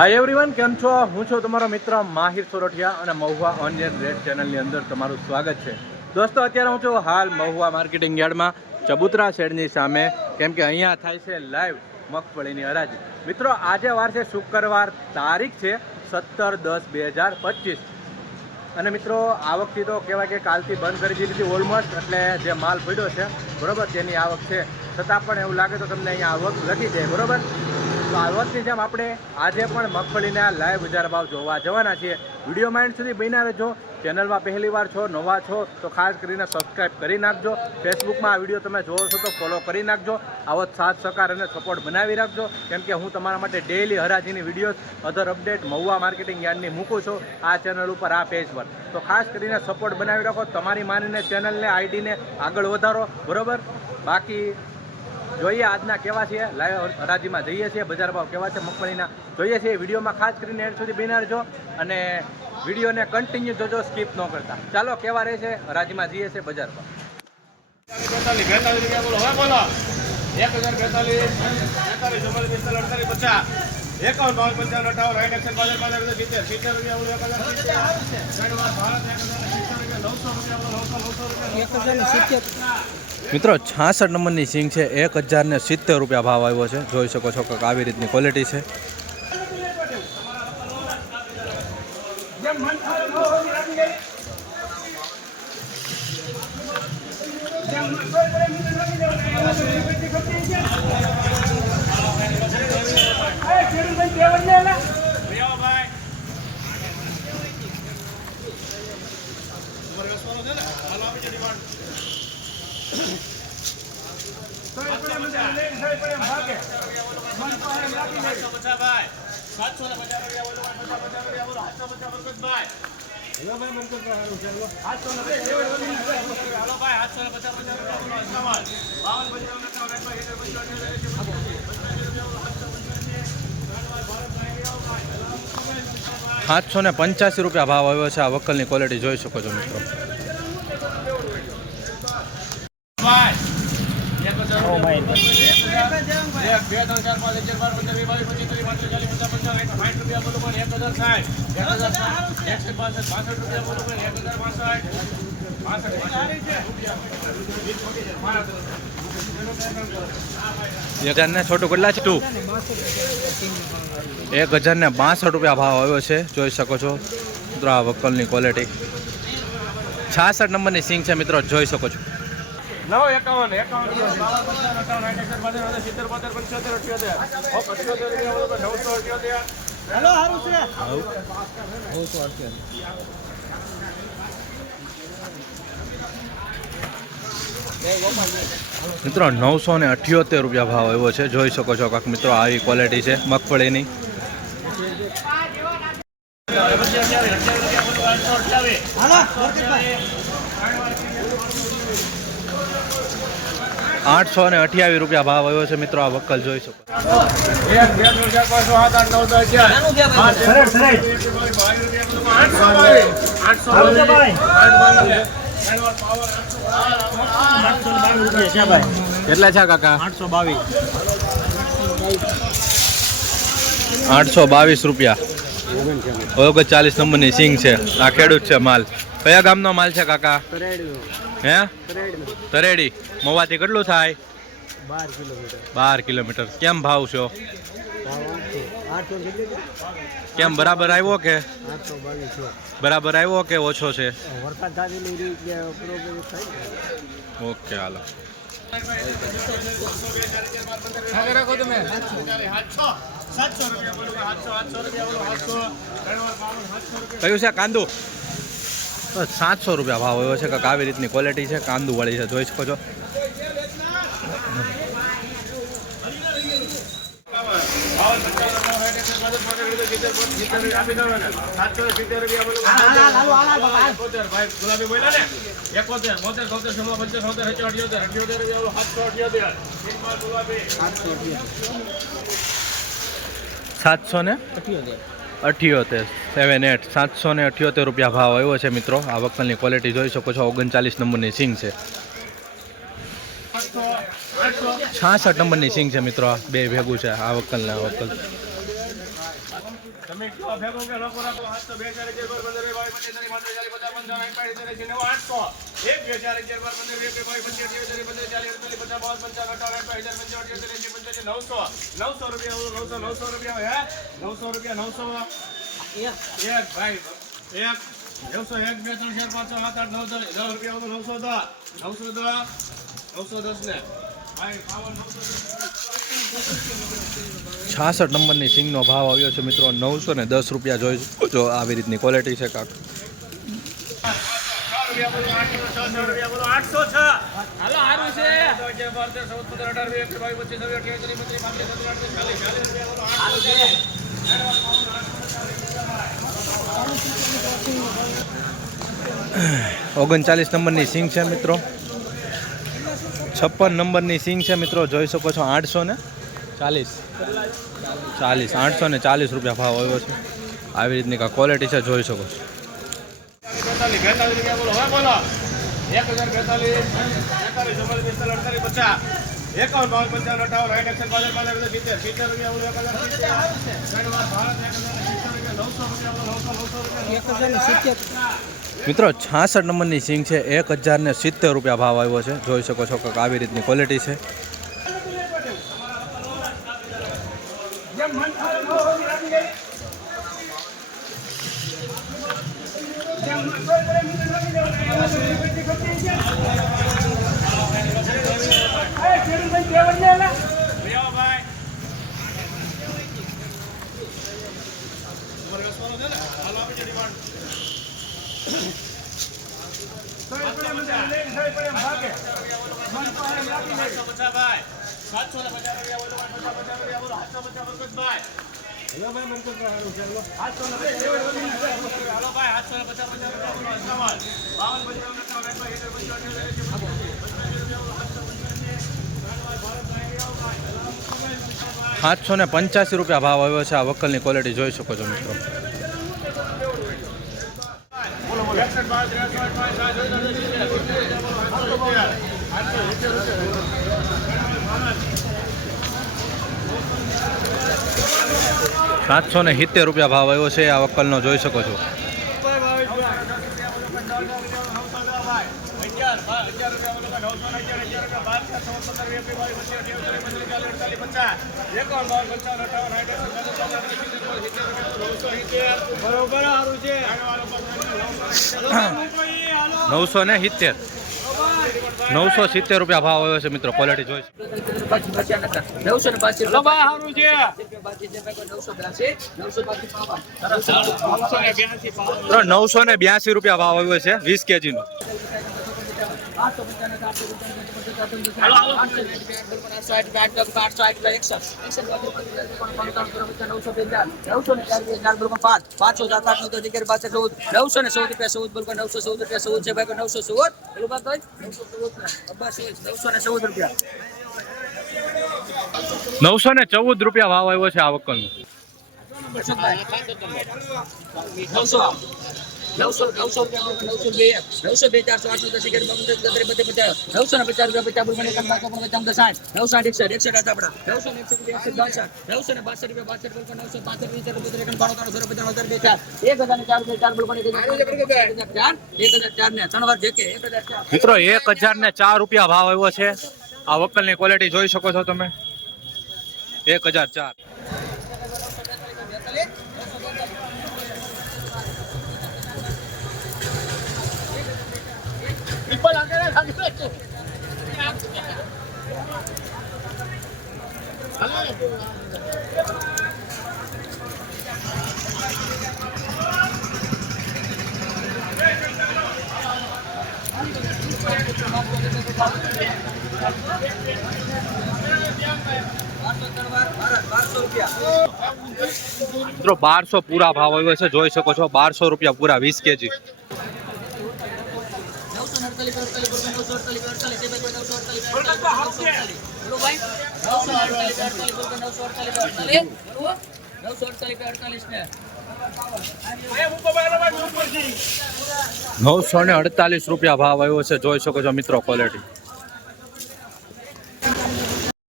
Hi everyone કેમ છો? હું છું તમારો મિત્ર માહિર સોરઠિયા અને મહુવા ઓનિયન રેડ ચેનલની અંદર તમારું સ્વાગત છે. દોસ્તો, અત્યારે હું છું હાલ મહુવા માર્કેટિંગ યાર્ડમાં ચબુતરા શેડની સામે, કેમ કે અહીંયા થાય છે લાઈવ મગફળીની હરાજી મિત્રો, આજે વાર છે શુક્રવાર તારીખ છે સત્તર દસ બે હજાર પચીસ. અને મિત્રો, આવકથી તો કહેવાય કે કાલથી બંધ કરી દીધી હતી ઓલમોસ્ટ એટલે જે માલ પડ્યો છે, બરોબર, તેની આવક છે. છતાં પણ એવું લાગે તો તમને અહીંયા આવક લખી જાય બરોબર? તો આવકની જેમ આપણે આજે પણ મગફળીના લાઈવ બજાર ભાવ જોવા જવાના છીએ. વીડિયો માઇન્ડ સુધી બન્યા રહેજો. ચેનલમાં પહેલી વાર છો, નવા છો, તો ખાસ કરીને સબસ્ક્રાઇબ કરી નાખજો. ફેસબુકમાં આ વીડિયો તમે જોવો છો તો ફોલો કરી નાખજો. આવો સાથ, સહકાર અને સપોર્ટ બનાવી રાખજો. કેમ કે હું તમારા માટે daily હરાજીની video other update Mahuva marketing યાર્ડની મૂકું છું આ ચેનલ ઉપર, આ પેજ પર. તો ખાસ કરીને સપોર્ટ બનાવી રાખો. તમારી માનીને ચેનલને આઈડીને આગળ વધારો. બરોબર? બાકી જોઈએ આજના કેવા છે? લાઈવ હરાજીમાં જઈએ છીએ. બજાર ભાવ કેવા છે? મગફળીના જોઈએ છીએ. વિડીયોમાં ખાસ કરીને એડ સુધી બિના રહેજો અને વિડીયોને કન્ટિન્યુ જોજો સ્કીપ ન કરતા. ચાલો, કેવા રહે છે? હરાજીમાં જઈએ છીએ બજાર ભાવ. એક હજાર બેતાલીસ બેતાલીસ, અડતાલીસ, પચાસ. એકાવન બાવન પંચાવન અઠાવન સિત્તેર સિત્તેર રૂપિયા મિત્રો છાસઠ નંબરની સિંગ છે એક હજાર ને સિત્તેર રૂપિયા ભાવ આવ્યો છે. જોઈ શકો છો કે આવી રીતની ક્વોલિટી છે. સાતસો પચાસ ભાઈ. ને પચાસ રૂપિયા બોલો ભાઈ પચાસ પચાસ રૂપિયા બોલો સાતસો પચાસ મનસુખભાઈ હાલો ભાઈ હાથ ને પચાસ પચાસ રૂપિયા બોલો અસ્લામાબાદ બાવન બોલો અઠાવન અઠાવન સિત્તેર પંચાવન સાતસો ને પંચ્યાસી રૂપિયા ભાવ આવ્યો છે. આ વકલની ક્વોલિટી જોઈ શકો છો મિત્રો. રૂપિયા. એક, હજાર ને છોટું કેટલા છે ટુ એક હજાર ને બાસઠ રૂપિયા ભાવ આવ્યો છે જોઈ શકો છો. મિત્રો આ વકલની ક્વોલિટી છાસઠ નંબરની સિંગ છે મિત્રો જોઈ શકો છો. નવ એકાવન એકાવન બાવન, પંચાવન, અઠાવન, સાઠ, એકસઠ, બાસઠ, ત્રેસઠ, સિત્તેર, બોતેર, પંચોતેર, અઠ્યોતેર. હો, અઠ્યોતેર રૂપિયા બોલો ભાઈ, નવસો અઠ્યોતેર. મિત્રો, નવસો ને અઠ્યોતેર રૂપિયા ભાવ આવ્યો છે. જોઈ શકો છો કાંક મિત્રો આવી ક્વોલિટી છે મગફળીની. આઠસો ને અઠ્યાવીસ રૂપિયા ભાવ આવ્યો છે મિત્રો, આ વકલ જોઈ શકો આઠસો કેટલા છે કાકા? આઠસો બાવીસ આઠસો બાવીસ રૂપિયા ઓગણ ચાલીસ નંબરની સિંગ છે. આ ખેડૂત છે માલ. કયા ગામનો માલ છે કાકા? હે? તરેડી. મોવાથી કેટલું થાય? બાર કિલોમીટર. બાર કિલોમીટર. કેમ ભાવ છો? કેમ બરાબર આવ્યો કે? બરાબર આવ્યો કે ઓછો છે? Okay hello. કયું છે કાંદુ? સાતસો રૂપિયા ભાવ આવ્યો છે કે આવી રીતની ક્વોલિટી છે? કાંદુ વાળી છે જોઈ શકો છો બાવન, પંચાવન, અઠાવન, સાઠ, એકસઠ, બાસઠ, પાંસઠ, સિત્તેર, સિત્તેર, સિત્તેર રૂપિયા આપી દો મને. સાતસો ને સિત્તેર રૂપિયા બોલો ભાઈ. એકોતેર, ભાઈ, ગુલાબી બોલ્યા ને? એકોતેર, બોતેર, તોતેર, સોળ, પંચોતેર, સોતેર, સત્તર, અઠ્યોતેર, અઠ્યોતેર રૂપિયા બોલો, સાતસો અઠ્યોતેર. તીન માલ ગુલાબી. સાતસો ને? અઠ્યોતેર સેવન એટ સાતસો ને? અઠ્યોતેર. રૂપિયા ભાવ આવ્યો છે મિત્રો. આ વકલની ક્વોલિટી જોઈ શકો છો. ઓગણચાલીસ નંબરની સિંગ છે. છાસઠ નંબરની સિંગ છે મિત્રો. બે ભેગું છે આ વખતના વખત વકલ તમે કયો ભેગો કે લોકો રાખો હાથ તો બે ચાર અગિયાર બાર પંદર વીસ બાવીસ પચીસ ત્રીસ પાંત્રીસ ચાલીસ પચાસ પંચાવન એક પાંચ સિત્તેર નવ આઠસો. એક બે ચાર અગિયાર બાર પંદર વીસ બાવીસ પચીસ ત્રીસ ચાલીસ પચાસ ચાલીસ, અડતાલીસ, પચાસ, બાવન, પંચાવન, અઠાવન આઠ હજાર, પંચાવન એંશી પંચાસી નવસો. નવસો રૂપિયા નવસો નવસો રૂપિયા હે? નવસો રૂપિયા, નવસો. એક, ભાઈ, એક, નવસો એક, બે, ત્રણ, ચાર, પાંચ સાત, આઠ, નવ, દસ દસ રૂપિયા નવસો દસ. નવસો દસ નવસો દસ ને. ભાઈ બાવન નવસો છાસઠ નંબરની સિંગનો ભાવ આવ્યો છે મિત્રો, નવસો ને દસ રૂપિયા જોઈ જો આવી રીતની ક્વોલિટી છે કાંક. ઓગણચાલીસ નંબરની સિંગ છે મિત્રો. છપ્પન નંબરની સિંગ છે મિત્રો જોઈ શકો છો આઠસો ને ચાલીસ. ચાલીસ આઠસો ને ચાલીસ રૂપિયા ભાવ આવ્યો છે. આવી રીતની કાંઈ ક્વોલિટી છે જોઈ શકો છો. એક હજાર સિત્તેર. મિત્રો, છાસઠ નંબરની સિંગ છે. એક હજાર ને સિત્તેર રૂપિયા ભાવ આવ્યો છે. જોઈ શકો છો કે આવી રીતની ક્વોલિટી છે. હાલો સાતસો ને પંચ્યાસી રૂપિયા ભાવ આવ્યો છે. આ વકલની ક્વોલિટી જોઈ શકો છો ભાઈ સાતસો ને પચાસ પચાસ રૂપિયા બોલો અઠાવન બાવન પંચાવન સાતસો ને સિત્તેર રૂપિયા ભાવ આવ્યો છે આ વક્કલનો જોઈ શકો છો. રૂપિયા ને નવસો ને સિત્તેર નવસો સિત્તેર રૂપિયા ભાવ આવ્યો છે મિત્રો ક્વોલિટી જોઈ નવસો ને બ્યાસી ને રૂપિયા ભાવ આવ્યો છે, વીસ કેજીનો. પાંચસો નવસો ને ચૌદ રૂપિયા ચૌદ બોલકો નવસો ચૌદ રૂપિયા ચૌદ છે ભાઈ નવસો ચૌદ પેલું બાદ ભાઈ નવસો ને ચૌદ રૂપિયા નવસો ને ચૌદ રૂપિયા ભાવ આવ્યો છે આ વખત નવસો નવસો નવસો રૂપિયા નવસો બે નવસો બે ચારસો આઠસો દસ અગિયાર પચાસ નવસો ને પચાસ રૂપિયા પચાસ રૂપિયા એકાવન બાવન ચોપન પચાસ સાઠ નવસો આઠ એકસઠ એકસઠ આઠ આપણા. નવસો ને એકસઠ રૂપિયા એકસઠ બાસઠ નવસો ને બાસઠ રૂપિયા બાસઠ બોલ નવસો બાસઠ વીસ રૂપિયા એકાવન બાણું ત્રણસો રૂપિયા ત્રણ હજાર બે ચાર એક હજાર ને ચાર રૂપિયા ચાર બોલ એક હજાર ચાર એક હજાર ચાર ને ત્રણ વાર એક હજાર ચાર. મિત્રો એક હજાર ને ચાર રૂપિયા ભાવ આવ્યો છે. આ વકલની ક્વોલિટી જોઈ શકો છો તમે. એક હજાર ચાર બારસો રૂપિયા મિત્રો, બારસો પૂરા ભાવ આવ્યો છે. જોઈ શકો છો, બારસો રૂપિયા પૂરા વીસ કેજી. નવસો અડતાલીસ અડતાલીસ ને નવસો ને અડતાલીસ રૂપિયા ભાવ આવ્યો છે. જોઈ શકો છો મિત્રો ક્વોલિટી